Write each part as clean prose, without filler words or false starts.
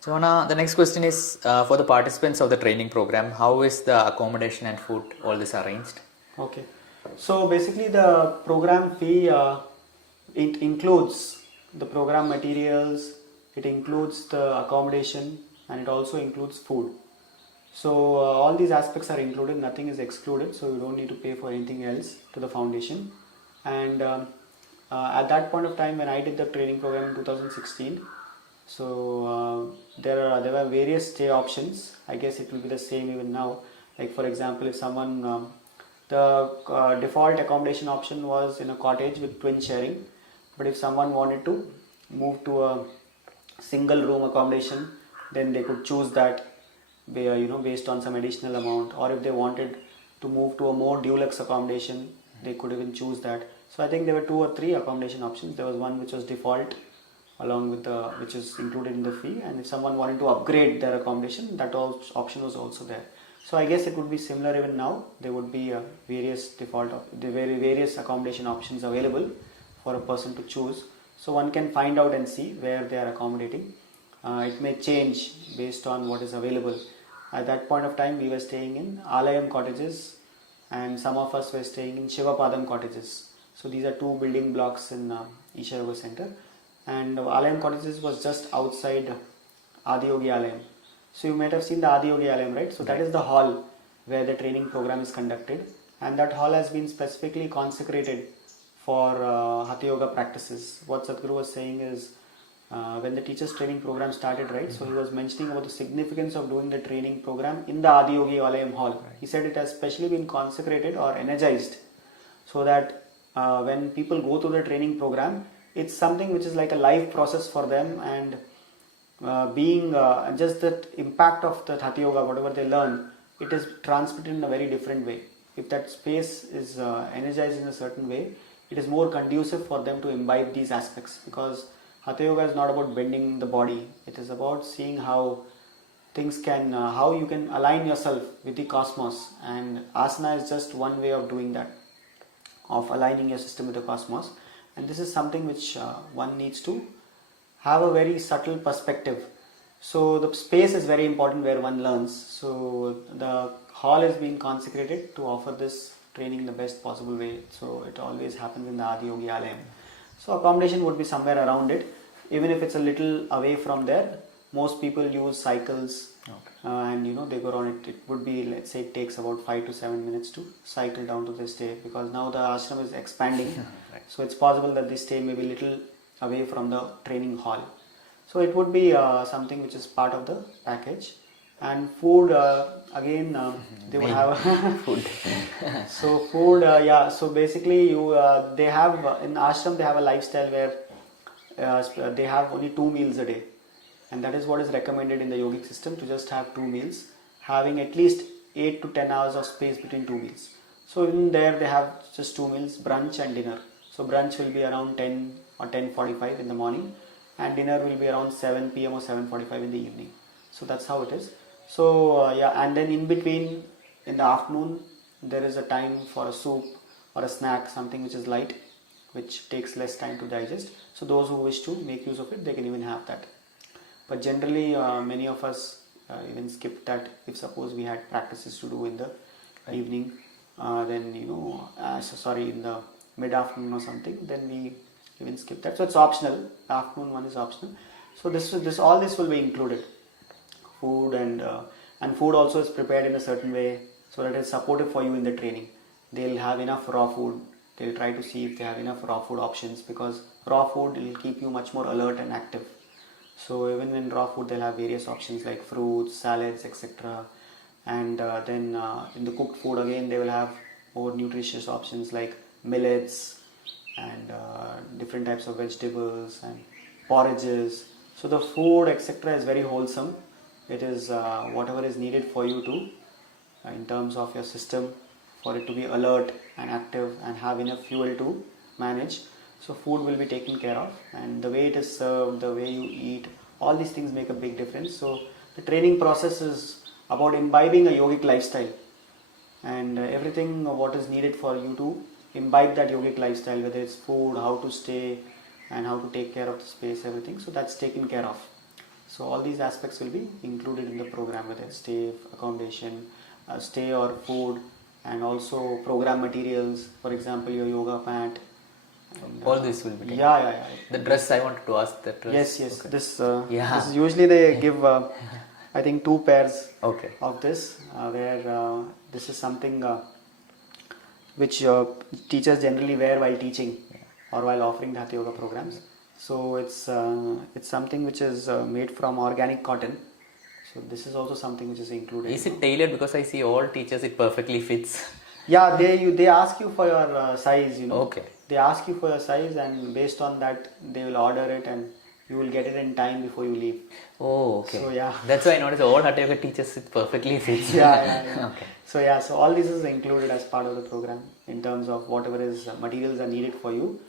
So now the next question is for the participants of the training program, how is the accommodation and food, all this arranged? Okay, so basically the program fee, it includes the program materials, it includes the accommodation, and it also includes food. So all these aspects are included, nothing is excluded, so you don't need to pay for anything else to the foundation. And at that point of time when I did the training program in 2016, so there were various stay options. I guess it will be the same even now. Like for example, if someone the default accommodation option was in a cottage with twin sharing, but if someone wanted to move to a single room accommodation, then they could choose that based on some additional amount, or if they wanted to move to a more deluxe accommodation, they could even choose that. So I think there were 2 or 3 accommodation options. There was one which was default along with the which is included in the fee, and if someone wanted to upgrade their accommodation, that option was also there. So I guess it would be similar even now. There would be various accommodation options available for a person to choose. So one can find out and see where they are accommodating. It may change based on what is available. At that point of time, we were staying in Alayam cottages, and some of us were staying in Shivapadam cottages. So these are 2 building blocks in Isha Yoga Center, and Alayam cottages was just outside Adiyogi Alayam. So you might have seen the Adiyogi Alayam, right? So that is the hall where the training program is conducted, and that hall has been specifically consecrated for Hatha Yoga practices. What Sadhguru was saying is, when the teachers training program started, right? So he was mentioning about the significance of doing the training program in the Adiyogi Alayam hall. Right. He said it has specially been consecrated or energized so that when people go through the training program, it's something which is like a life process for them, and being just that impact of the Hatha Yoga, whatever they learn, it is transmitted in a very different way. If that space is energized in a certain way, it is more conducive for them to imbibe these aspects, because Hatha Yoga is not about bending the body. It is about seeing how things can, how you can align yourself with the cosmos, and asana is just one way of doing that, of aligning your system with the cosmos. And this is something which one needs to have a very subtle perspective. So the space is very important where one learns. So the hall is being consecrated to offer this training in the best possible way. So it always happens in the Adiyogi Alayam. So accommodation would be somewhere around it. Even if it's a little away from there, most people use cycles, and they go on it. It would be, let's say, it takes about 5 to 7 minutes to cycle down to the stay, because now the ashram is expanding. Right. So it's possible that the stay may be little away from the training hall. So it would be something which is part of the package. And food, again, they would have food. So food, so basically they have in ashram, they have a lifestyle where they have only 2 meals a day, and that is what is recommended in the yogic system, to just have 2 meals, having at least 8 to 10 hours of space between 2 meals. So in there they have just 2 meals, brunch and dinner. So brunch will be around 10 or 10:45 in the morning, and dinner will be around 7 p.m. or 7:45 in the evening. So that's how it is. So and then in between, in the afternoon, there is a time for a soup or a snack, something which is light, which takes less time to digest. So those who wish to make use of it, they can even have that. But generally, many of us even skip that. If suppose we had practices to do in the evening, then in the mid-afternoon or something, then we even skip that. So it's optional. Afternoon one is optional. So all this will be included. Food and food also is prepared in a certain way so that it's supportive for you in the training. They'll have enough raw food. They'll try to see if they have enough raw food options, because raw food will keep you much more alert and active. So even in raw food, they'll have various options like fruits, salads, etc. And then in the cooked food, again, they will have more nutritious options like millets and different types of vegetables and porridges. So the food, etc. is very wholesome. It is whatever is needed for you to, in terms of your system, for it to be alert and active and have enough fuel to manage. So food will be taken care of, and the way it is served, the way you eat, all these things make a big difference. So the training process is about imbibing a yogic lifestyle, and everything what is needed for you to imbibe that yogic lifestyle, whether it's food, how to stay, and how to take care of the space, everything. So that's taken care of. So all these aspects will be included in the program, whether it's stay, accommodation, stay or food, and also program materials, for example your yoga mat. And, All this will be taken. yeah. The dress, I wanted to ask that dress. Yes. Okay. This Yeah. this is usually they give I think 2 pairs Okay. of this where this is something which teachers generally wear while teaching or while offering the Hatha Yoga programs. So it's something which is made from organic cotton. So this is also something which is included. Is it tailored? Because I see all teachers, it perfectly fits. Yeah, they ask you for your size, Okay. They ask you for your size, and based on that they will order it, and you will get it in time before you leave. Oh, okay. So, yeah. That's why I noticed all Hatha Yoga teachers, it perfectly fits. Yeah. Okay. So all this is included as part of the program in terms of whatever is materials are needed for you.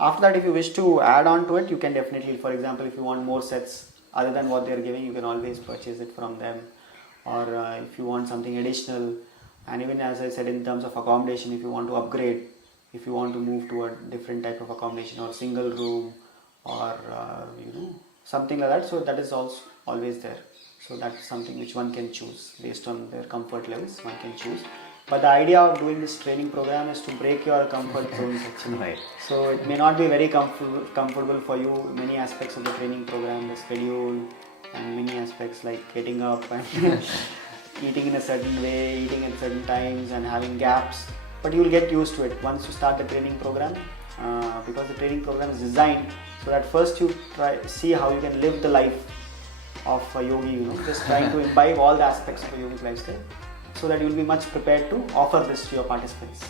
After that, if you wish to add on to it, you can definitely, for example, if you want more sets other than what they are giving, you can always purchase it from them. Or if you want something additional, and even as I said in terms of accommodation, if you want to upgrade, if you want to move to a different type of accommodation or single room or something like that, so that is also always there. So that's something which one can choose based on their comfort levels. One can choose. But the idea of doing this training program is to break your comfort zones actually. Right. So it may not be very comfortable for you. Many aspects of the training program, the schedule, and many aspects like getting up and eating in a certain way, eating at certain times, and having gaps. But you will get used to it once you start the training program, because the training program is designed so that first you see how you can live the life of a yogi. Just trying to imbibe all the aspects of a yogic lifestyle, so that you will be much prepared to offer this to your participants.